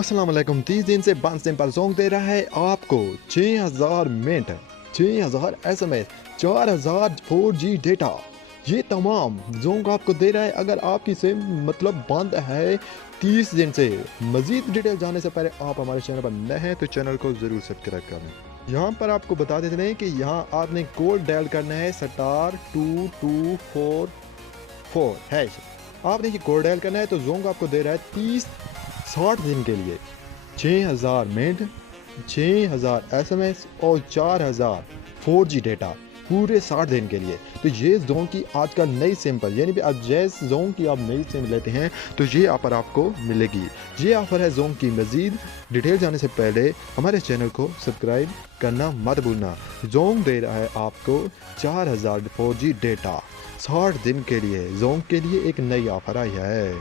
अस्सलाम वालेकुम। 30 दिन से बंद सिंपल जोंग दे रहा है आपको 6000 मिनट, 6000 एसएमएस, 4000 4G डेटा। ये तमाम जोंग आपको दे रहा है अगर आपकी सिम मतलब बंद है 30 दिन से। मजीद डिटेल जानने से पहले आप हमारे चैनल पर नए हैं तो चैनल को ज़रूर सब्सक्राइब कर लें। यहाँ पर आपको बता देते हैं कि यहाँ आपने कोड डायल करना है *2244 हैश। आपने ये कोड डायल करना है तो जोंग आपको दे रहा है 60 दिन के लिए 6000 मिनट, 6000 एसएमएस और 4000 4G डेटा पूरे 60 दिन के लिए। तो ये जोंग की आजकल नई सिम पर यानी कि अब जैस जोंग की आप नई सिम लेते हैं तो ये ऑफर आपको मिलेगी। ये ऑफर है जोंग की। मजीद डिटेल जाने से पहले हमारे चैनल को सब्सक्राइब करना मत भूलना। जोंग दे रहा है आपको 4000 4G डेटा 60 दिन के लिए। जोंग के लिए एक नई ऑफर आई है।